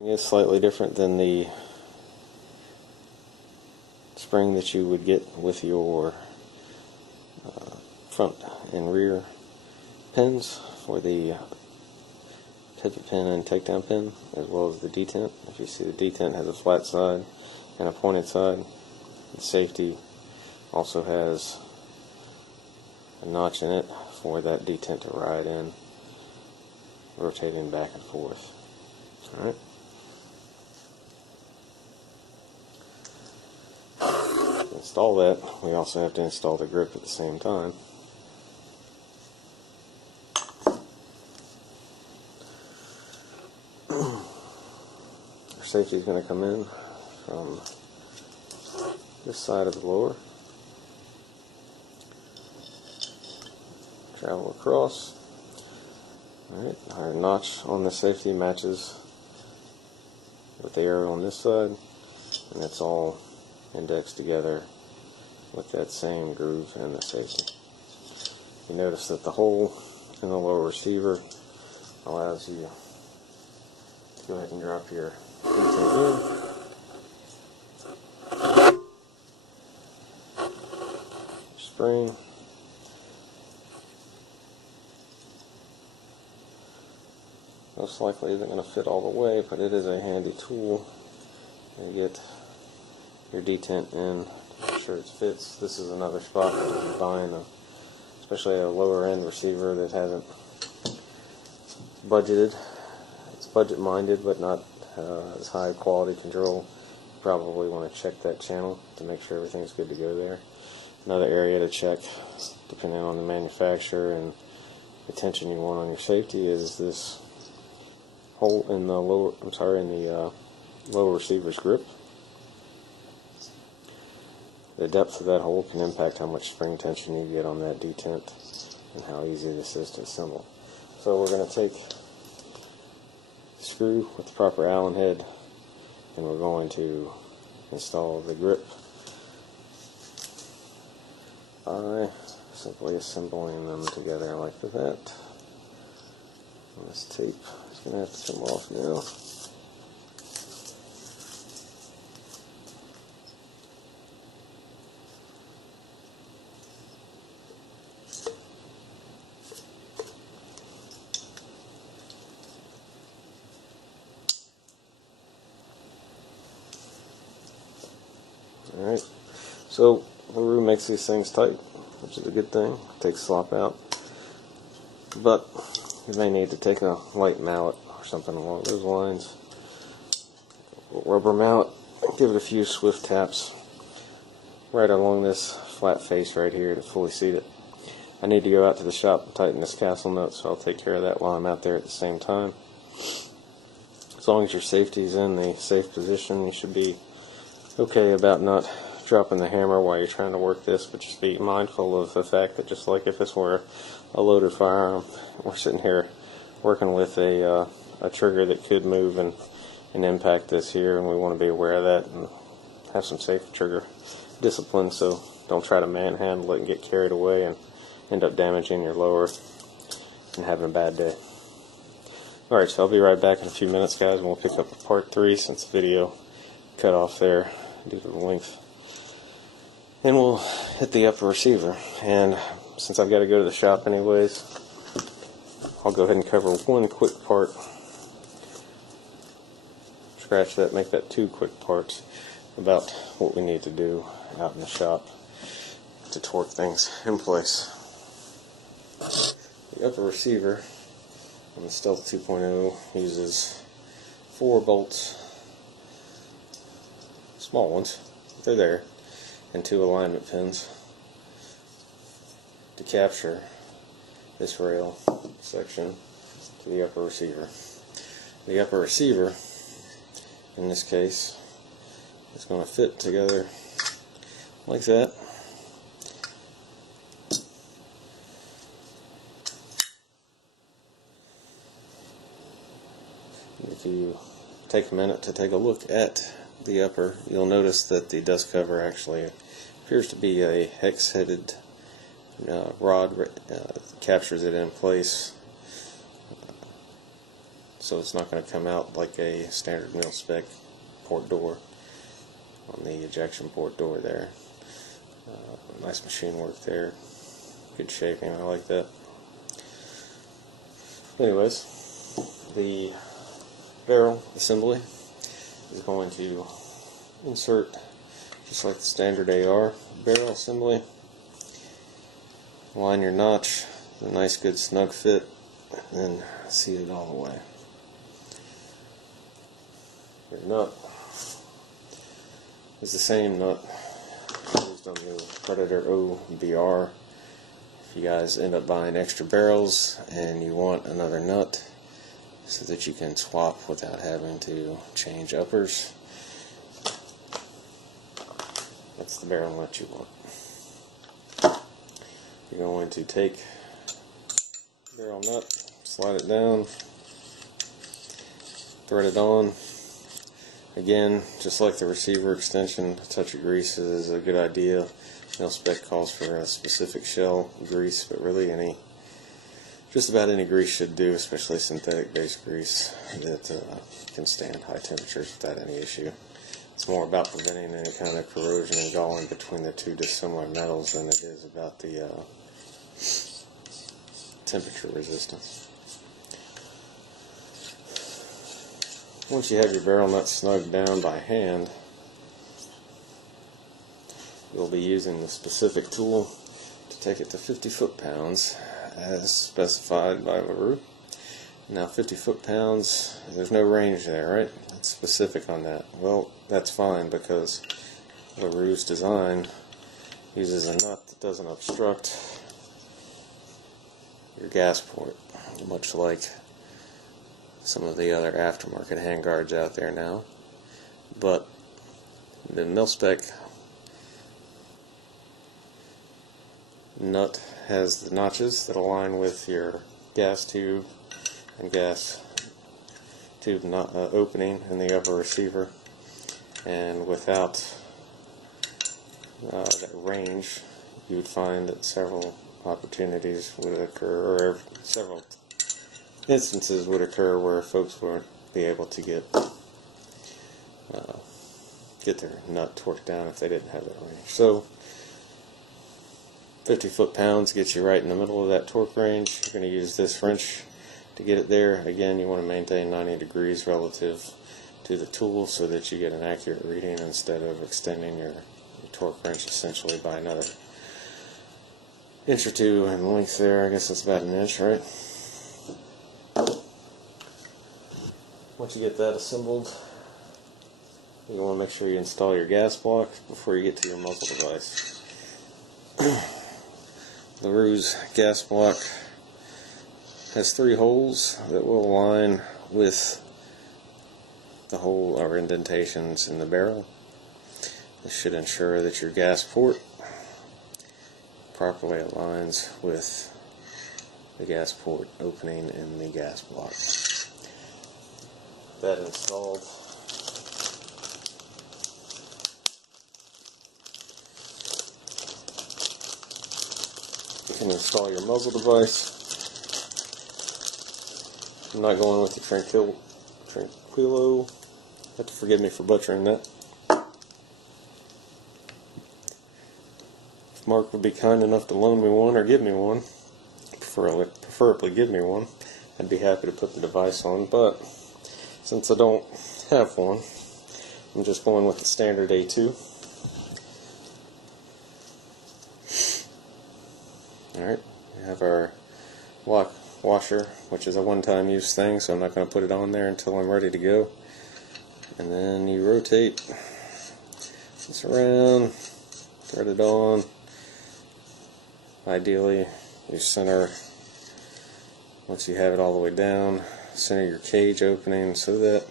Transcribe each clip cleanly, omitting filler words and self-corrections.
It's slightly different than the spring that you would get with your front and rear pins for the pivot pin and takedown pin, as well as the detent. If you see, the detent has a flat side and a pointed side. The safety also has a notch in it for that detent to ride in, rotating back and forth. Alright. To install that, we also have to install the grip at the same time. Our safety is going to come in from this side of the lower, travel across. Alright, our notch on the safety matches with the arrow on this side, and it's all indexed together with that same groove and the safety. You notice that the hole in the lower receiver allows you to go ahead and drop your detent in, spring, most likely isn't going to fit all the way, but it is a handy tool to get your detent in to make sure it fits. This is another spot that if you're buying especially a lower end receiver that hasn't budgeted, it's budget minded but not as high quality control, you probably want to check that channel to make sure everything's good to go there. Another area to check, depending on the manufacturer and the tension you want on your safety, is this hole in the lower receiver's grip. The depth of that hole can impact how much spring tension you get on that detent and how easy this is to assemble. So we're going to take the screw with the proper Allen head, and we're going to install the grip by simply assembling them together like that. And this tape is going to have to come off now. Alright, so LaRue makes these things tight, which is a good thing. It takes slop out. But you may need to take a light mallet or something along those lines. Rubber mallet, give it a few swift taps right along this flat face right here to fully seat it. I need to go out to the shop and tighten this castle nut, so I'll take care of that while I'm out there at the same time. As long as your safety is in the safe position, you should be okay about not dropping the hammer while you're trying to work this, but just be mindful of the fact that just like if this were a loaded firearm, we're sitting here working with a trigger that could move and impact this here, and we want to be aware of that and have some safe trigger discipline, so don't try to manhandle it and get carried away and end up damaging your lower and having a bad day. Alright, so I'll be right back in a few minutes, guys, and we'll pick up part 3 since the video cut off there due to the length. Then we'll hit the upper receiver, and since I've got to go to the shop anyways, I'll go ahead and cover one quick part. Scratch that, make that 2 quick parts about what we need to do out in the shop to torque things in place. The upper receiver on the Stealth 2.0 uses 4 bolts, small ones, they're there, and 2 alignment pins to capture this rail section to the upper receiver. The upper receiver, in this case, is going to fit together like that. If you take a minute to take a look at the upper, you'll notice that the dust cover actually appears to be a hex-headed rod, captures it in place. so it's not going to come out like a standard Milspec port door on the ejection port door there. Nice machine work there, good shaping, I like that. Anyways, the barrel assembly is going to insert just like the standard AR barrel assembly. Line your notch, a nice good snug fit, and seat it all the way. Your nut is the same nut used on the Predator OBR. If you guys end up buying extra barrels and you want another nut so that you can swap without having to change uppers, that's the barrel nut you want. You're going to take the barrel nut, slide it down, thread it on. Again, just like the receiver extension, a touch of grease is a good idea. Milspec calls for a specific shell grease, but really just about any grease should do, especially synthetic based grease that can stand high temperatures without any issue. It's more about preventing any kind of corrosion and galling between the two dissimilar metals than it is about the temperature resistance. Once you have your barrel nut snugged down by hand, you'll be using the specific tool to take it to 50 foot-pounds as specified by LaRue. Now 50 foot-pounds, there's no range there, right? It's specific on that. Well, that's fine because LaRue's design uses a nut that doesn't obstruct your gas port, much like some of the other aftermarket handguards out there now. But the Milspec nut has the notches that align with your gas tube and gas tube opening in the upper receiver, and without that range, you would find that several opportunities would occur, or several instances would occur where folks won't be able to get their nut torqued down if they didn't have that range. So 50 foot-pounds gets you right in the middle of that torque range. You're going to use this wrench to get it there. Again, you want to maintain 90 degrees relative to the tool so that you get an accurate reading instead of extending your torque wrench essentially by another inch or two in length there. I guess that's about an inch, right? Once you get that assembled, you want to make sure you install your gas block before you get to your muzzle device. LaRue's gas block has 3 holes that will align with the hole or indentations in the barrel. This should ensure that your gas port properly aligns with the gas port opening in the gas block. That installed, you can install your muzzle device. I'm not going with the Tranquilo. You have to forgive me for butchering that. If Mark would be kind enough to loan me one or give me one, preferably give me one, I'd be happy to put the device on, but since I don't have one, I'm just going with the standard A2. Alright, we have our lock washer, which is a one-time use thing, so I'm not going to put it on there until I'm ready to go. And then you rotate this around, thread it on. Ideally, you center, once you have it all the way down, center your cage opening so that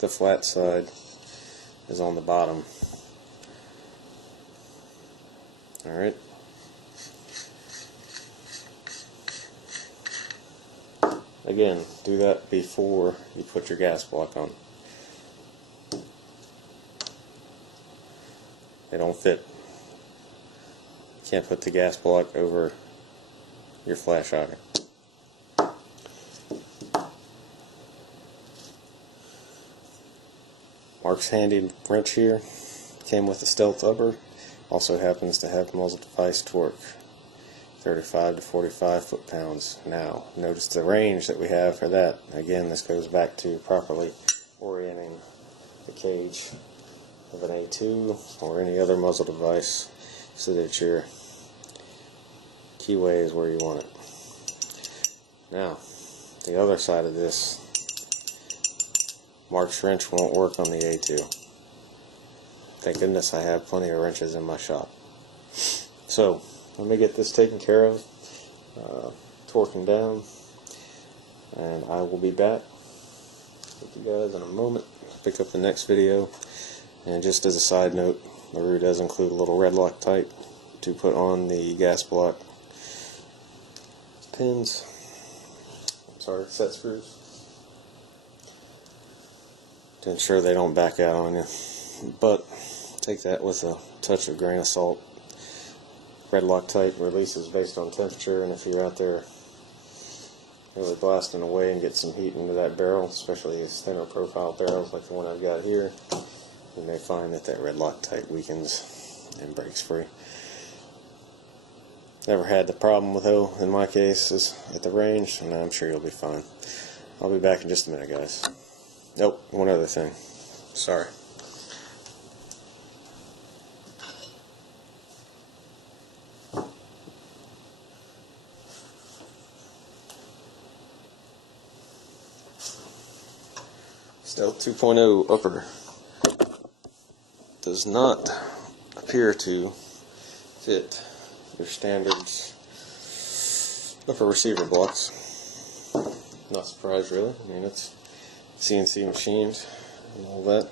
the flat side is on the bottom. Alright. Again, do that before you put your gas block on. They don't fit. You can't put the gas block over your flash auger. Mark's handy wrench here came with a stealth upper. Also happens to have muzzle device torque, 35 to 45 foot-pounds. Now, notice the range that we have for that. Again, this goes back to properly orienting the cage of an A2 or any other muzzle device so that your keyway is where you want it. Now, the other side of this, Mark's wrench won't work on the A2. Thank goodness I have plenty of wrenches in my shop. So, let me get this taken care of, torquing down, and I will be back with you guys in a moment. Pick up the next video. And just as a side note, LaRue does include a little red Loctite to put on the gas block pins. Set screws, to ensure they don't back out on you. But take that with a touch of grain of salt. Red Loctite releases based on temperature, and if you're out there really blasting away and get some heat into that barrel, especially these thinner profile barrels like the one I've got here, you may find that red Loctite weakens and breaks free. Never had the problem with though, in my case, is at the range, and I'm sure you'll be fine. I'll be back in just a minute, guys. Nope, one other thing. Sorry. Stealth 2.0 upper does not appear to fit your standards upper receiver blocks. Not surprised, really. I mean, it's CNC machined and all that.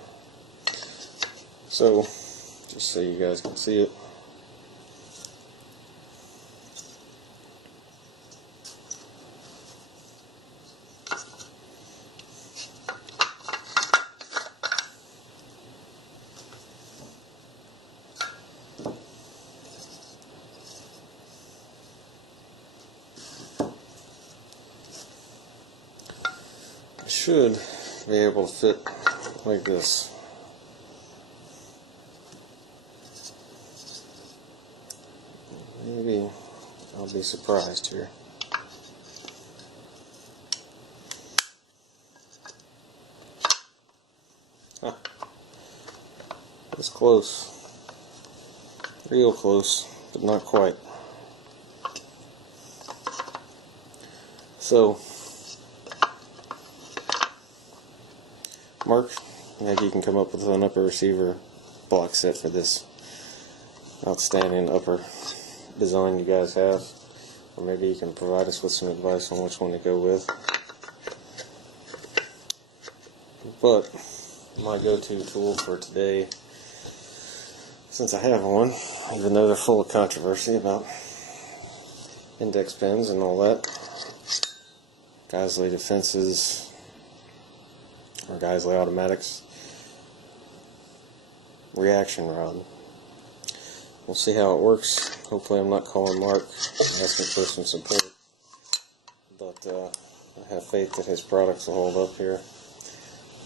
So, just so you guys can see it, should be able to fit like this. Maybe I'll be surprised here. Huh. It's close. Real close, but not quite. So, Mark, maybe you can come up with an upper receiver block set for this outstanding upper design you guys have, or maybe you can provide us with some advice on which one to go with. But my go-to tool for today, since I have one, even though they're full of controversy about index pins and all that, Geisley Defenses or Geisley Automatics reaction rod. We'll see how it works. Hopefully I'm not calling Mark asking for some support, but I have faith that his products will hold up here.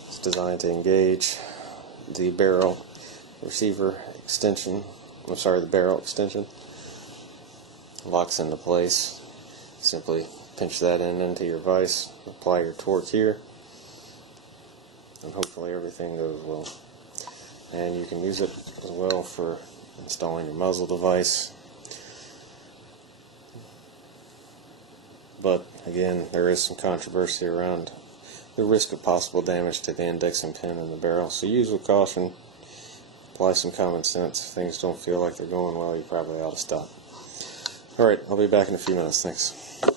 It's designed to engage the barrel receiver extension, the barrel extension. Locks into place. Simply pinch that end into your vise, apply your torque here, and hopefully everything goes well. And you can use it as well for installing your muzzle device. But again, there is some controversy around the risk of possible damage to the indexing pin in the barrel. So use with caution, apply some common sense. If things don't feel like they're going well, you probably ought to stop. Alright, I'll be back in a few minutes. Thanks.